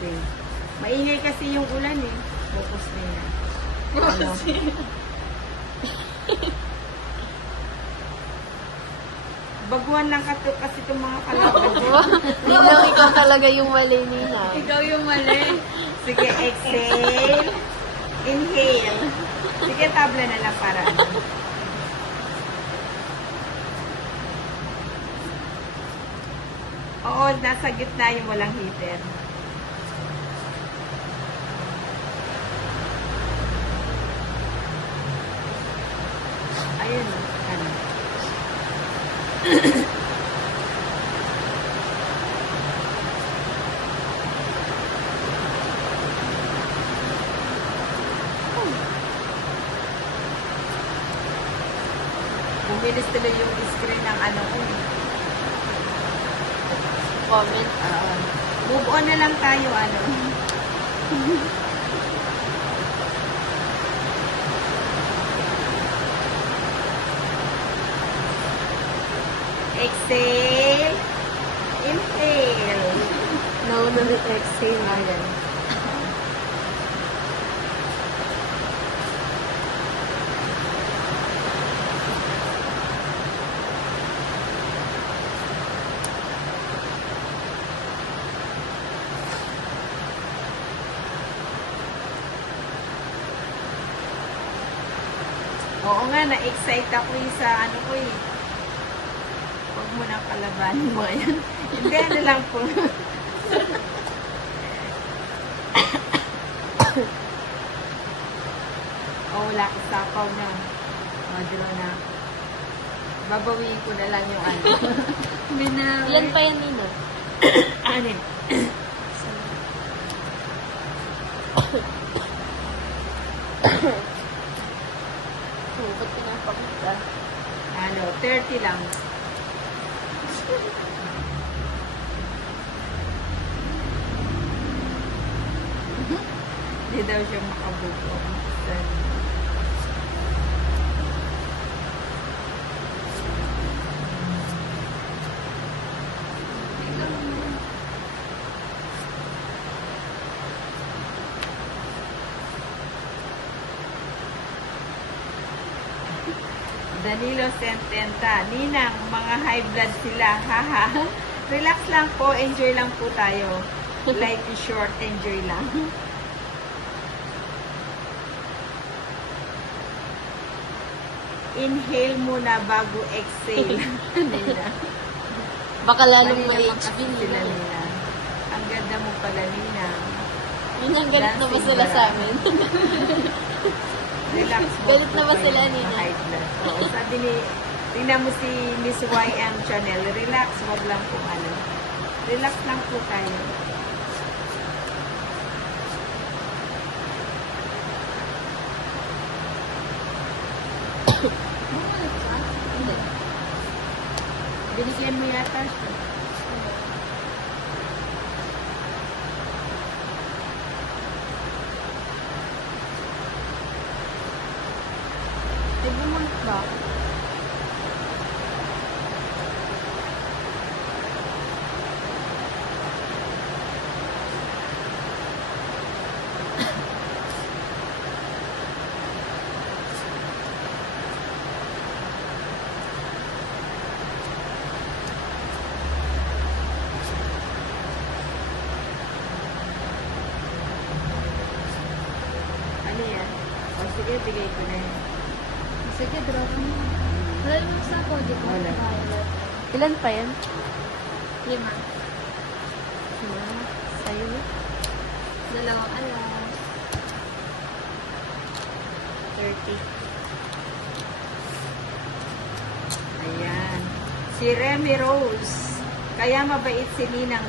Okay. Maingay kasi yung ulan eh. Focus na yan. Ano? Baguhan lang kasi itong mga kalaban. Ninang, ikaw talaga yung mali, Ninang. Ikaw yung mali. Sige, exhale. Inhale. Sige, tabla na lang para ano. Oo, nasa gitna yung walang heater. Ayun, ano. Bumilis tuloy yung screen ng ano ko. Comment. Move on na lang tayo, ano. Exhale. Inhale. Nauna na exhale. Ayan. Oo nga, na-excite ako sa ano ko eh. Huwag mo na kalabanin mo yan. Hindi, ano lang po. Wala ko sapaw na. Draw na. Babawiin ko na lang yung ano. Ilan pa yan, Ninang? Anin. Oh, ba't pinapakita? Ano, 30 lang. Hindi daw siya makabuko. Danilo Sententa, Ninang, mga high blood sila, haha. Relax lang po, enjoy lang po tayo. Life is short, enjoy lang. Inhale muna bago exhale. Nina. Baka lalong Mali naman ma-HB, kasi sila, Ninang. Nina. Ang ganda mo pala, Nina. Ninang, galit na ba Dancing sila bara. sa amin? Relax mo. Galit na ba po sila, kayo, Nina? mga high blood. Oo, sabi ni, tingnan mo si Miss YM Channel, relax, wag lang po ano. Relax lang po tayo. Hindi. Binigyan mo yata siya. Ay, bumalik ba? Ano yan? O sige, bigay ko na yan. Sige, draw ka mo. Wala naman sa ako, di ba? Wala. Ilan pa yan? 5. Sa'yo. 2 alas. 30. Ayan. Si Remy Rose. Kaya mabait si Ninang.